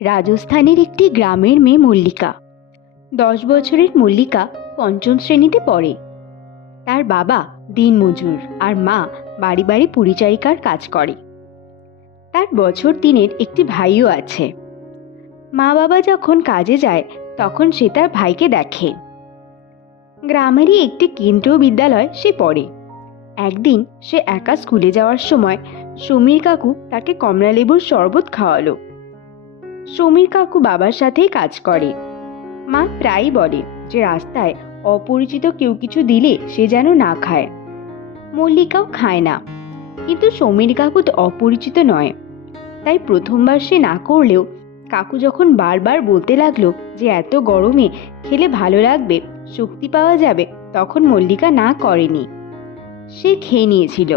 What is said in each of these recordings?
রাজস্থানের একটি গ্রামের মেয়ে মল্লিকা। 10 বছরের মল্লিকা পঞ্চম শ্রেণীতে পড়ে। তার বাবা দিনমজুর আর মা বাড়ি বাড়ি পরিচারিকার কাজ করে। তার বছর 3-এর একটি ভাইও আছে। মা বাবা যখন কাজে যায় তখন সে তার ভাইকে দেখে। গ্রামেরই একটি কেন্দ্রীয় বিদ্যালয় সে পড়ে। একদিন সে একা স্কুলে যাওয়ার সময় সমীর কাকু তাকে কমলালেবুর শরবত খাওয়ালো। সমীর কাকু বাবার সাথেই কাজ করে। মা প্রায়ই বলে যে রাস্তায় অপরিচিত কেউ কিছু দিলে সে যেন না খায়। মল্লিকাও খায় না, কিন্তু সমীর কাকু তো অপরিচিত নয়, তাই প্রথমবার সে না করলেও কাকু যখন বারবার বলতে লাগলো যে এত গরমে খেলে ভালো লাগবে, শক্তি পাওয়া যাবে, তখন মল্লিকা না করেনি। সে খেয়ে নিয়েছিল,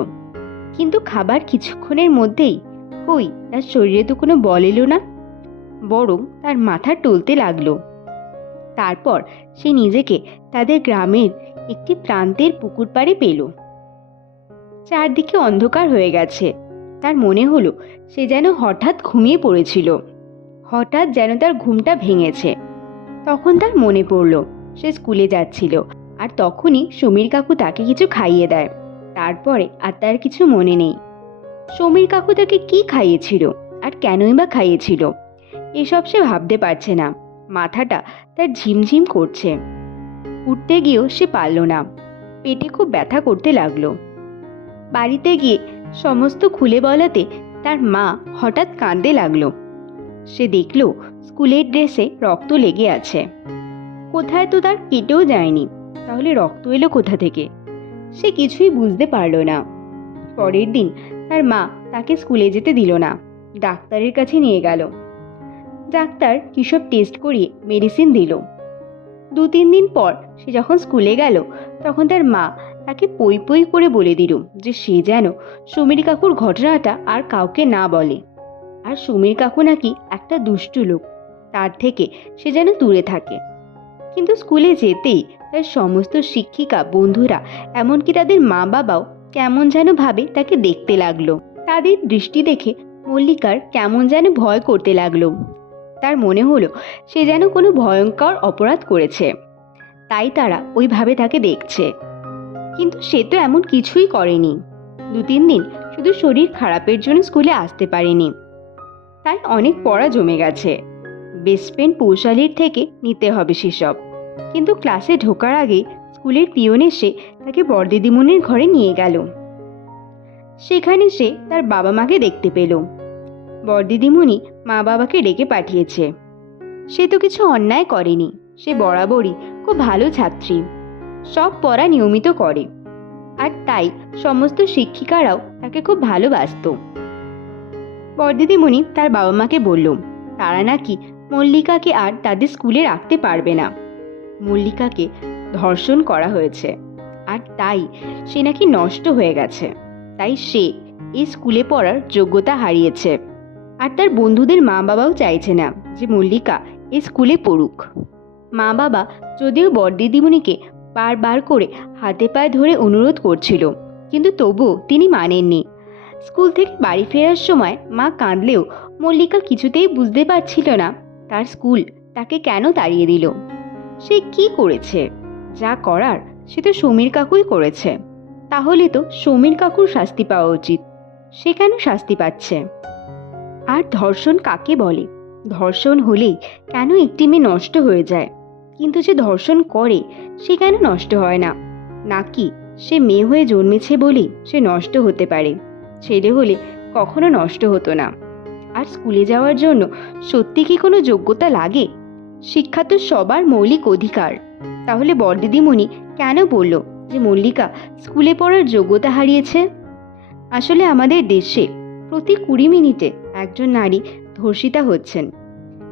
কিন্তু খাবার কিছুক্ষণের মধ্যেই কই তার শরীরে তো কোনো বল এলো না, বরং তার মাথা টলতে লাগলো। তারপর সে নিজেকে তাদের গ্রামের একটি প্রান্তের পুকুর পাড়ে পেল। চারদিকে অন্ধকার হয়ে গেছে। তার মনে হলো সে যেন হঠাৎ ঘুমিয়ে পড়েছিল। হঠাৎ যেন তার ঘুমটা ভেঙেছে। তখন তার মনে পড়ল সে স্কুলে যাচ্ছিল, আর তখনই সমীর কাকু তাকে কিছু খাইয়ে দেয়। তারপরে আর তার কিছু মনে নেই। সমীর কাকু তাকে কি খাইয়েছিল আর কেনই বা খাইয়েছিল, এসব সে ভাবতে পারছে না। মাথাটা তার ঝিমঝিম করছে। উঠতে গিয়েও সে পারল না। পেটে খুব ব্যথা করতে লাগলো। বাড়িতে গিয়ে সমস্ত খুলে বলাতে তার মা হঠাৎ কাঁদতে লাগলো। সে দেখল স্কুলের ড্রেসে রক্ত লেগে আছে। কোথায় তো তার কেটেও যায়নি, তাহলে রক্ত এলো কোথা থেকে? সে কিছুই বুঝতে পারল না। পরের দিন তার মা তাকে স্কুলে যেতে দিল না, ডাক্তারের কাছে নিয়ে গেল। ডাক্তার কিসব টেস্ট করিয়ে মেডিসিন দিল। 2-3 দিন পর সে যখন স্কুলে গেল তখন তার মা তাকে পই পই করে বলে দিল যে সে যেন সমীর কাকুর ঘটনাটা আর কাউকে না বলে। আর সমীর কাকু নাকি একটা দুষ্টু লোক, তার থেকে সে যেন দূরে থাকে। কিন্তু স্কুলে যেতেই তার সমস্ত শিক্ষিকা বন্ধুরা, এমনকি তাদের মা বাবাও কেমন যেন ভাবে তাকে দেখতে লাগলো। তাদের দৃষ্টি দেখে মল্লিকার কেমন যেন ভয় করতে লাগলো। তার মনে হলো সে যেন কোনো ভয়ঙ্কর অপরাধ করেছে, তাই তারা ওইভাবে তাকে দেখছে। কিন্তু সে তো এমন কিছুই করেনি। 2-3 দিন শুধু শরীর খারাপের জন্য স্কুলে আসতে পারেনি, তাই অনেক পড়া জমে গেছে। বেস্ট ফ্রেন্ড পৌশালীর থেকে নিতে হবে সেসব। কিন্তু ক্লাসে ঢোকার আগে স্কুলের পিয়ন এসে তাকে বড়দিদিমণির ঘরে নিয়ে গেল। সেখানে সে তার বাবা মাকে দেখতে পেল। বড়দিদিমণি মা বাবাকে ডেকে পাঠিয়েছে। সে তো কিছু অন্যায় করেনি, সে বরাবরই খুব ভালো ছাত্রী, সব পড়া নিয়মিত করে, আর তাই সমস্ত শিক্ষিকারাও তাকে খুব ভালোবাসত। বড়দিদিমণি তার বাবা মাকে বলল তারা নাকি মল্লিকাকে আর তাদের স্কুলে রাখতে পারবে না। মল্লিকাকে ধর্ষণ করা হয়েছে, আর তাই সে নাকি নষ্ট হয়ে গেছে, তাই সে এই স্কুলে পড়ার যোগ্যতা হারিয়েছে। আর তার বন্ধুদের মা বাবাও চাইছে না যে মল্লিকা এই স্কুলে পড়ুক। মা বাবা যদিও বড়দিদিমণিকে বারবার করে হাতে পায়ে ধরে অনুরোধ করছিল, কিন্তু তবুও তিনি মানেননি। স্কুল থেকে বাড়ি ফেরার সময় মা কাঁদলেও মল্লিকা কিছুতেই বুঝতে পারছিল না তার স্কুল তাকে কেন তাড়িয়ে দিল। সে কি করেছে? যা করার সে তো সমীর কাকুই করেছে, তাহলে তো সমীর কাকুর শাস্তি পাওয়া উচিত। সে কেন শাস্তি পাচ্ছে? আর ধর্ষণ কাকে বলে? ধর্ষণ হলেই কেন একটি মেয়ে নষ্ট হয়ে যায়? কিন্তু যে ধর্ষণ করে সে কেন নষ্ট হয় না? নাকি সে মেয়ে হয়ে জন্মেছে বলেই সে নষ্ট হতে পারে, ছেলে হলে কখনো নষ্ট হতো না? আর স্কুলে যাওয়ার জন্য সত্যি কি কোনো যোগ্যতা লাগে? শিক্ষা তো সবার মৌলিক অধিকার। তাহলে বড়দিদিমণি কেন বলল যে মল্লিকা স্কুলে পড়ার যোগ্যতা হারিয়েছে? আসলে আমাদের দেশে প্রতি 20 মিনিটে একজন নারী ধর্ষিতা হচ্ছেন,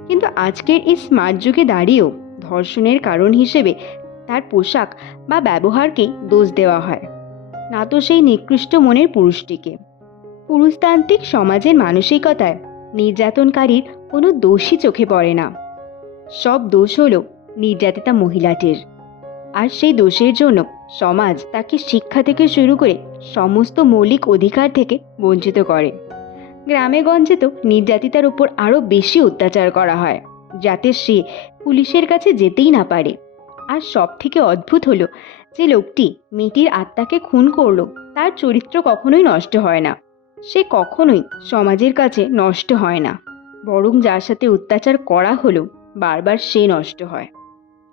কিন্তু আজকের এই স্মার্ট যুগে দাঁড়িয়েও ধর্ষণের কারণ হিসেবে তার পোশাক বা ব্যবহারকেই দোষ দেওয়া হয়, না তো সেই নিকৃষ্ট মনের পুরুষটিকে। পুরুষতান্ত্রিক সমাজের মানসিকতায় নির্যাতনকারীর কোনো দোষই চোখে পড়ে না। সব দোষ হলো নির্যাতিতা মহিলাটির, আর সেই দোষের জন্য সমাজ তাকে শিক্ষা থেকে শুরু করে সমস্ত মৌলিক অধিকার থেকে বঞ্চিত করে। গ্রামে গঞ্জে তো নির্যাতিতার উপর আরও বেশি অত্যাচার করা হয়, যাতে সে পুলিশের কাছে যেতেই না পারে। আর সব থেকে অদ্ভুত হলো, যে লোকটি মেয়েটির আত্মাকে খুন করলো তার চরিত্র কখনোই নষ্ট হয় না। সে কখনোই সমাজের কাছে নষ্ট হয় না, বরং যার সাথে অত্যাচার করা হলো বারবার সে নষ্ট হয়।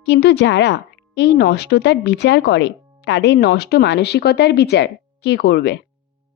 কিন্তু যারা এই নষ্টতার বিচার করে, তাদের নষ্ট মানসিকতার বিচার কে করবে?